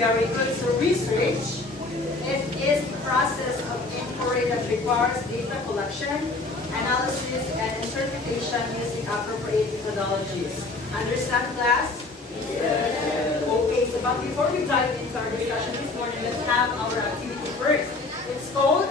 very good. So research, it is the process of inquiry that requires data collection, analysis, and interpretation using appropriate methodologies. Understand, class? Yes. Okay, so but before we dive into our discussion this morning, let's have our activity first. It's called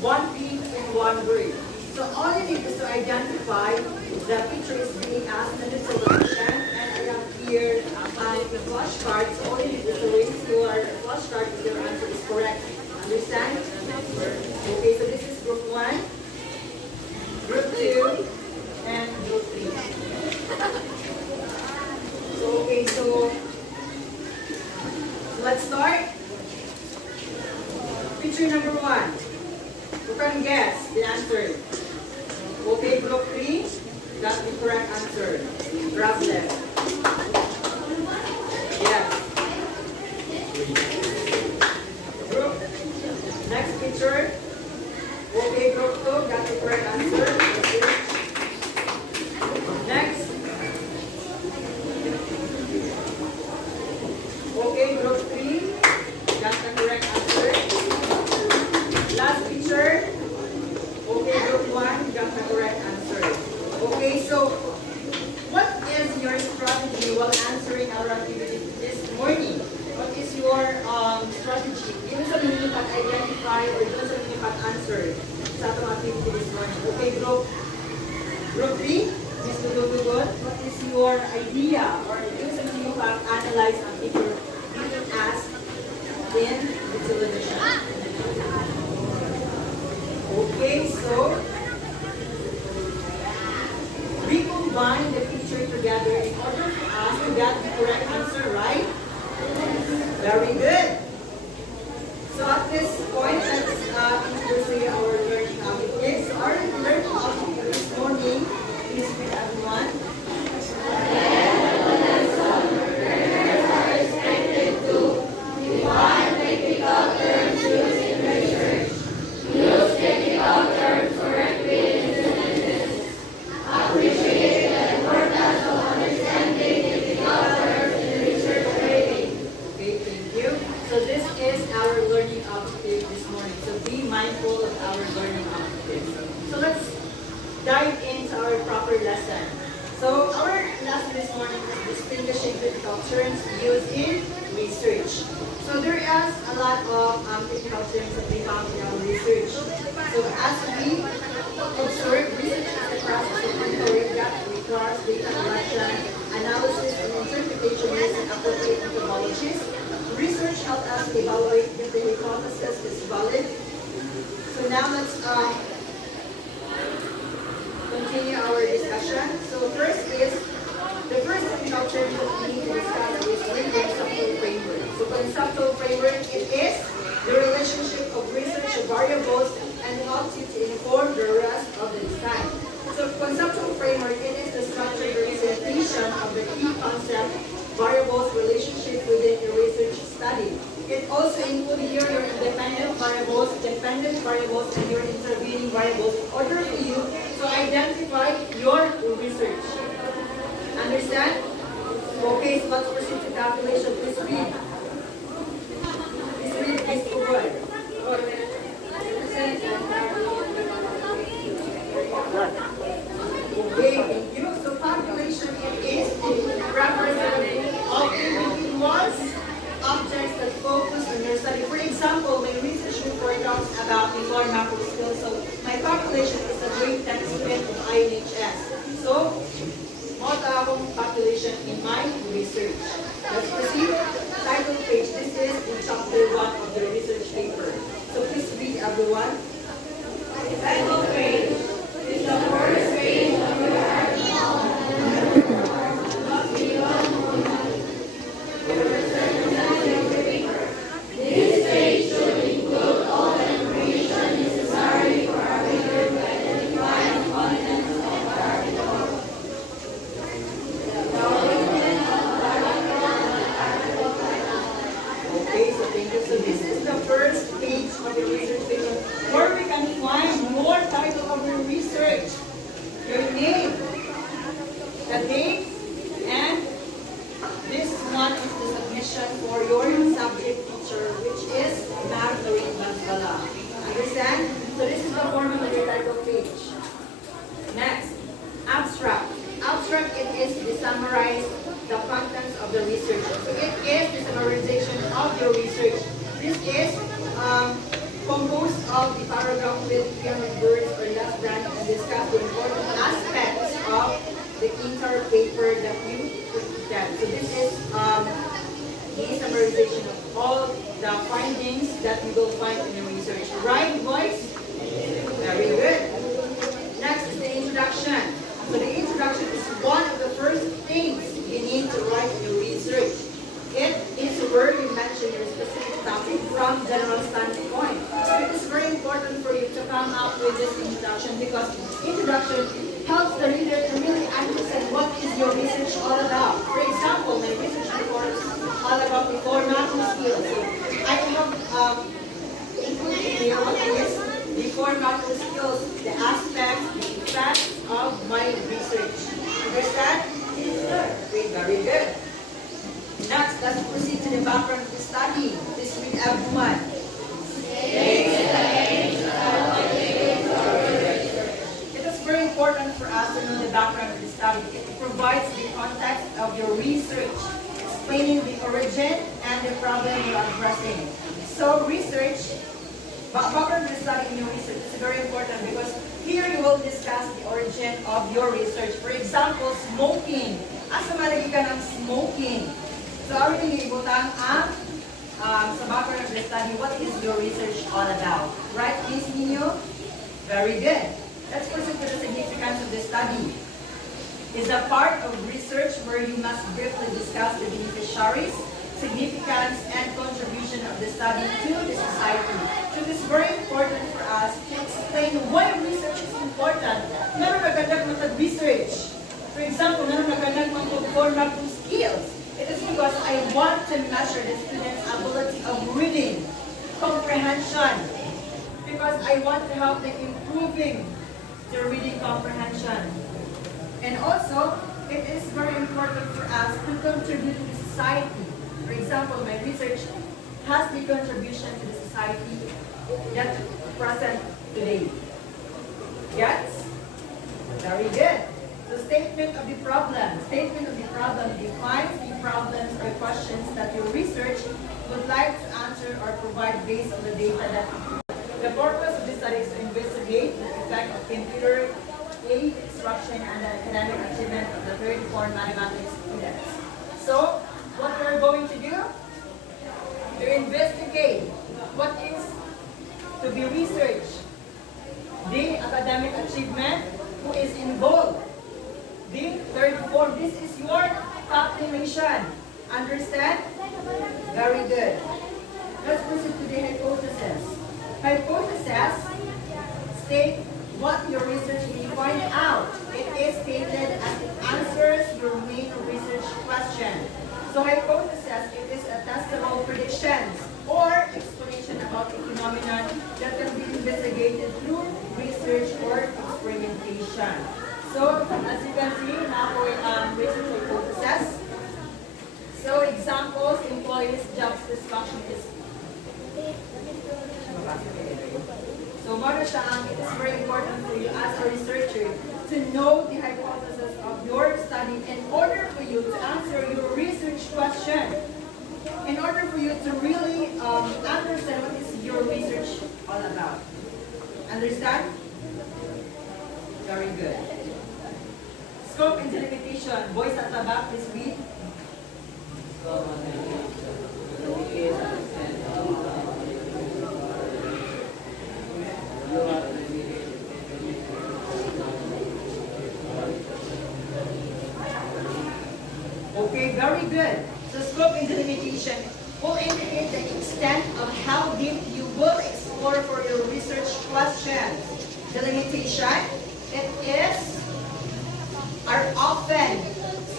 One Peep in One Word. So all you need is to identify the picture is being asked in the television, and I have here the flashcard. So all you need is to raise your flashcard if your answer is correct. Understand? Okay, so this is group 1, group 2, and group 3. So okay, so let's start. Picture number 1. Who can guess the answer? Okay, group 3, got the correct answer. Grab them. Yes. Group. Next picture. Okay, group 2, got the correct answer. Next. Okay, group 3, got the correct answer. Last picture. Okay, group 1, got the correct answer. Okay, so what is your strategy while answering our activity this morning? What is your strategy? Yun sa mga pag-identify or yun sa mga pag-answer sa atong activity this morning. Okay, group 3, Ms. Dududugot, what is your idea or yun sa mga pag-analyze ang figure being asked in the television? Okay, so we combine the picture together in order for us to get the correct answer, right? Very good. So at this point, let's introduce our learning objectives. So our learning objective this morning is with everyone. Dive into our proper lesson. So our lesson this morning is distinguishing critical terms used in research. So there is a lot of critical terms that we found in our research. So as we observe, research is the process of inquiry that requires data collection, analysis, and interpretation using appropriate methodologies. Research helps us evaluate if the hypothesis is valid. So now let's continue our discussion. So first is, the first technical term that we need to discuss is the conceptual framework. So conceptual framework, it is the relationship of research variables and helps you to inform the rest of the design. So conceptual framework, it is the structured representation of the key concept variables relationship within a research study. It also includes here your dependent variables, and your intervening variables in order for you to identify your research. Understand? Okay, so let's proceed to calculation. Please read. Please forward. Okay, thank you. So calculation, it is the representation of individuals, objects that focus on your study. For example, my research report talks about before macro skills. So my calculation is a grade 10 student of INHS. So, what akong calculation in my research? Let's proceed. Title page. This is in chapter 1 of the research paper. So please read, everyone. Title page is the first page of your article. This page should include all the information necessary for our reader to identify the contents of our article. Okay, so thank you. So this is the first page of the research paper where we can find more title of the paragraph with 300 words or less than and discuss the important aspects of the entire paper that you presented. So this is the summarization of all the findings that you will find in the research. Right, boys? Very good. Next is the introduction. So the introduction is one of the first things you need to write in your research. It is where you mention your specific topic from general standpoint. So it is very important for you to come up with this introduction because introduction helps the reader to really understand what is your research all about. For example, my research report is all about the formatting skills. So I have included here what is the formatting skills, the aspects, the effects of my research. Understand? Great, very good. Next, let's proceed to the background of the study. Please read everyone. It is very important for us to know the background of the study. It provides the context of your research, explaining the origin and the problem you're addressing. So research, background of the study in your research is very important because here you will discuss the origin of your research. For example, smoking. Asa malagi ka ng smoking? So already nilibutang ang sa background of the study, what is your research all about? Right, Miss Nino? Very good. Let's proceed to the significance of the study. Is a part of research where you must briefly discuss the beneficiaries, significance, and contribution of the study to the society. So it is very important for us to explain why research is important. Meron nagkandak mag-research. For example, meron nagkandak mag-format ng skills. It is because I want to measure the student's ability of reading, comprehension, because I want to help them improving their reading comprehension. And also, it is very important for us to contribute to the society. For example, my research has the contribution to the society that present today. Yes? Very good. So statement of the problem. Statement of the problem defines the problems or questions that your research would like to answer or provide based on the data that the purpose of this study is to investigate the effect of computer aided instruction and the academic achievement of the third form mathematics students. So, what we're going to do? To investigate what is to be researched. The academic achievement who is involved. The third form, this is your population. Understand? Very good. Let's proceed to the hypothesis. Hypothesis state what your research will find out. It is stated as it answers your main research question. So hypothesis, it is a testable predictions or explanation about a phenomenon that can be investigated through research or experimentation. So, as you can see, now for research hypothesis. So, examples, employees' job satisfaction is. So, it is very important for you as a researcher to know the hypothesis of your study in order for you to answer your research question. In order for you to really understand what is your research all about. Understand? Very good. Scope and delimitation. Boys at the back, please read. Okay, very good. So scope and delimitation will indicate the extent of how deep you will explore for your research question. Delimitation, it is are often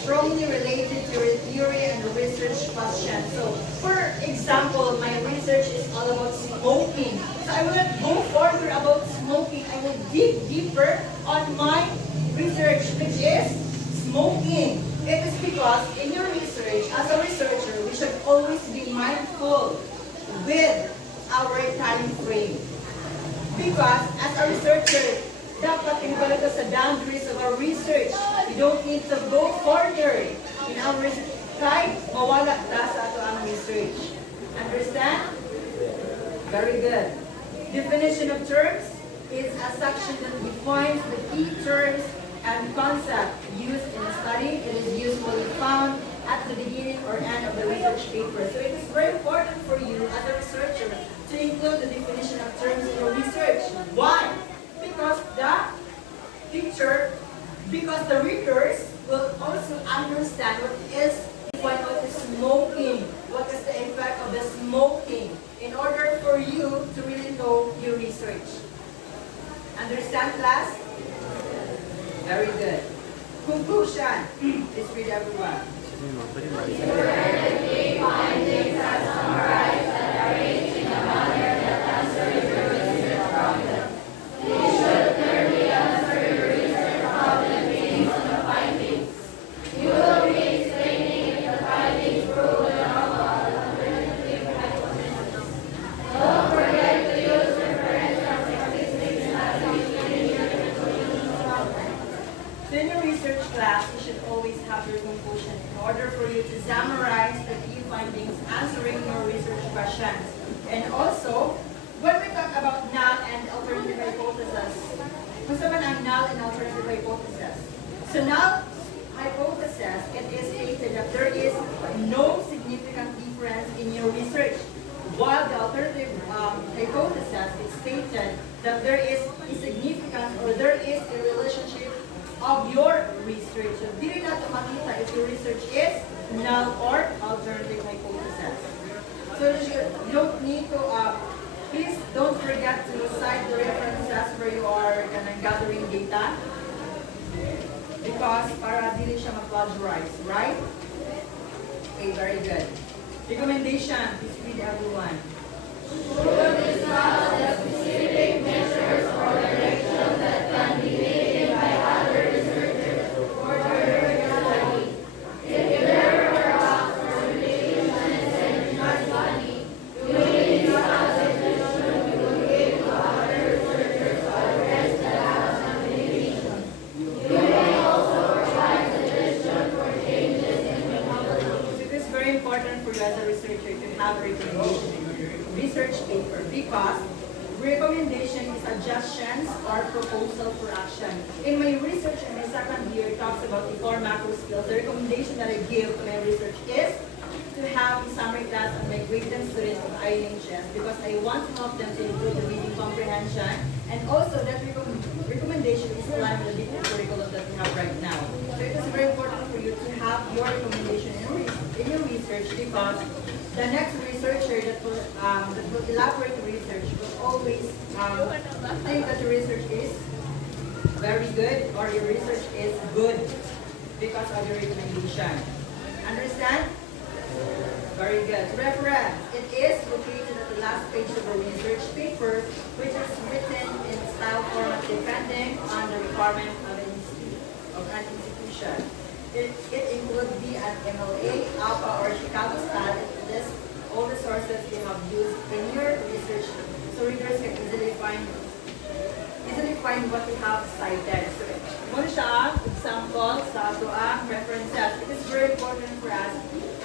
strongly related to your theory and research question. So, for example, my research is all about smoking. So I will not go further about smoking. I will dig deeper on my research, which is smoking. It is because in your research, as a researcher, we should always be mindful with our time frame. Because as a researcher, dapat ibalik sa boundaries of our research. We don't need to go further in our research. Kahit mawala ta sa ato ang research. Understand? Very good. Definition of terms is a section that defines the key terms and concepts used in a study. It is usually found at the beginning or end of the research paper. So it is very important for you as a researcher to include the definition of terms in your research. Why? Because the readers will also understand what is smoking, what is the effect of the smoking, in order for you to really know your research. Understand, class? Very good. Conclusion. Please read everyone. So in your research class, you should always have your conclusion in order for you to summarize the key findings, answering your research questions. And also, when we talk about null and alternative hypothesis, kung saan man ang null and alternative hypothesis? So null hypothesis, it is stated that there is no significant difference in your research. While the alternative hypothesis is stated that there is a significant or there is a relationship of your research. So, dili natin makita if your research is null or alternative hypothesis. So, you don't need to, please don't forget to cite the references where you are gathering data. Because para dili siya ma-plagiarize, right? Okay, very good. Recommendation, please read everyone. Should discuss the specific measures or directions that can be taken by other researchers for further study. If there were gaps or limitations in your study, you may discuss the solution you will give to other researchers to address the gaps and limitations. You may also provide suggestions for changes in methodology. It is very important for you as a researcher to have a recommendation in your research paper because recommendation is suggestions or proposal for action. In my research in my second year, it talks about the 4 macro skills. The recommendation that I give to my research is to have a summary class on my graded students of INHS because I want to help them to improve the reading comprehension, and also that recommendation is aligned with the different curriculum that we have right now. So it is very important for you to have your recommendation in your research because the next researcher that will elaborate the research will always think that the research is very good or your research is good because of your recommendation. Understand? Very good. Reference. It is located at the last page of a research paper which is written in style format depending on the requirement of an institution. It includes B and MLA, Alpha or Chicago style. It lists all the sources you have used in your research so readers can easily find what you have cited. So, muna siya example sa ato ang references. It is very important for us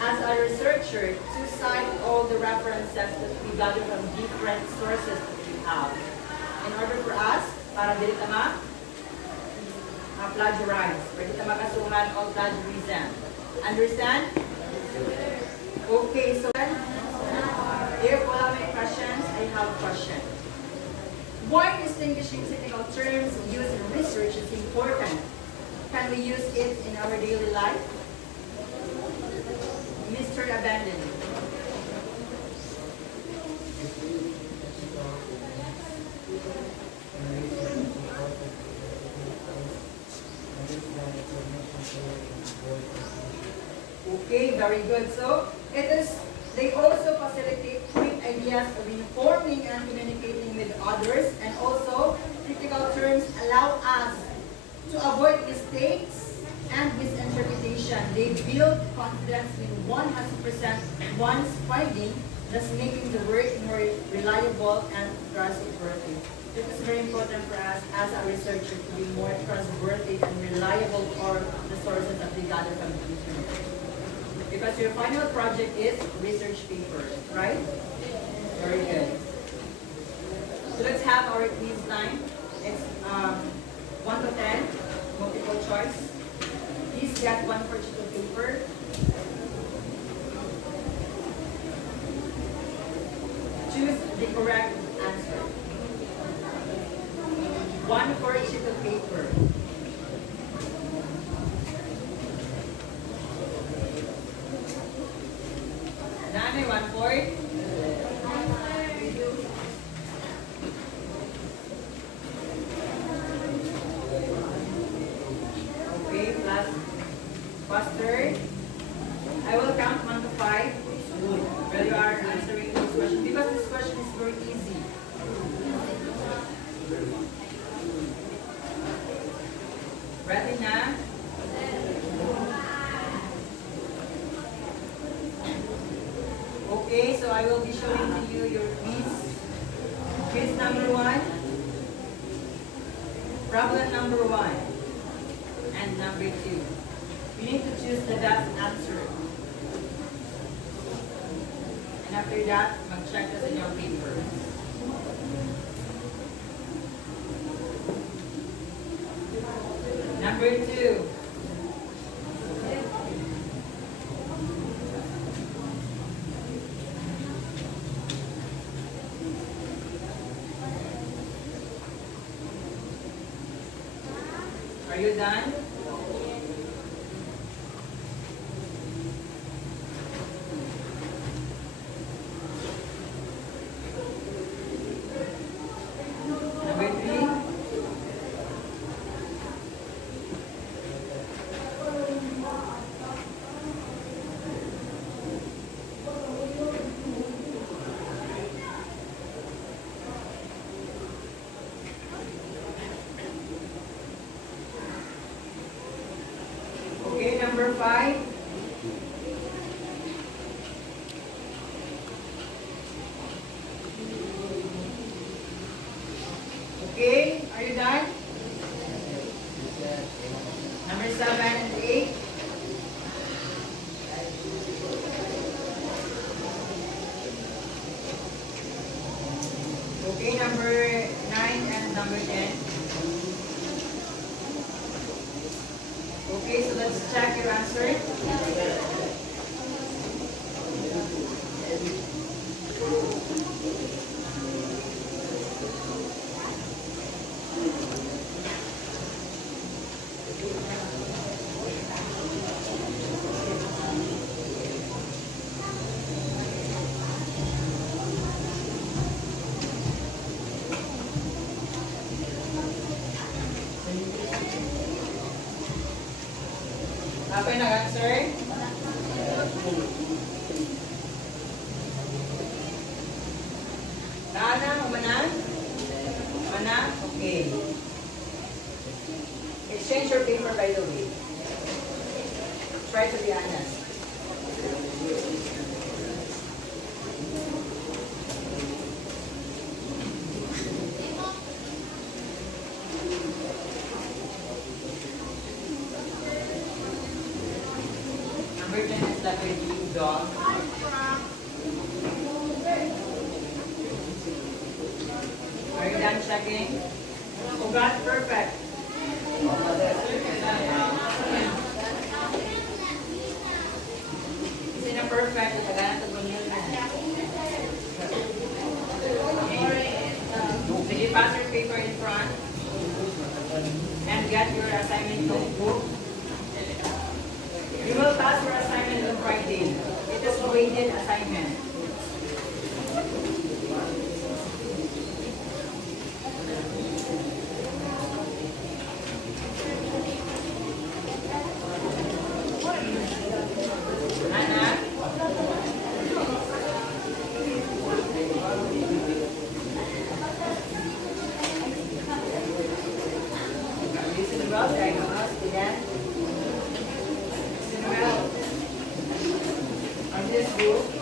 as a researcher to cite all the references that we gather from different sources that we have. In order for us, para dili tama plagiarize. Pwede tama kasuhan o plagiarism. Understand? Okay, so if wala may questions, I have a question. Why distinguishing technical terms used in research is important? Can we use it in our daily life? Mr. Abandon. Okay, very good. So, they also facilitate quick ideas of informing and communicating with others, and also critical terms allow us to avoid mistakes and misinterpretation. They build confidence in 100% one's finding, thus making the work more reliable and trustworthy. It is very important for us as a researcher to be more trustworthy and reliable for the sources that we gather from the research. Because your final project is research paper, right? Very good. So let's have our quiz time. It's 1 to 10, multiple choice. Please get one for sheet of paper. Choose the correct answer. One for each sheet of paper. Nanay, 1/4. Okay, plus faster. I will count 1 to 5. While you are answering this question, because this question is very easy. Ready na? Okay, so I will be showing to you your quiz. Quiz number 1. Problem number 1. And number 2. You need to choose the best answer. And after that, mag-check this in your paper. Number 2. Are you done? Number 3. Okay, number 5. Okay, are you done? Number 7 and 8. Okay, number 9 and number 10. Okay, so let's check your answer. Apa yung nag-answer? Nana, umana? Umana? Okay. Exchange your paper by the way. Try to be honest. Number 10 is letter D, dog. Are you done checking? Oh God, perfect. Kasi na perfect, nagana ito bunyo na. Sige, pass your paper in front. And get your assignment notebook. You will pass your assignment on Friday. It is graded assignment. Ana? Listen well, diagonals, again. On this book,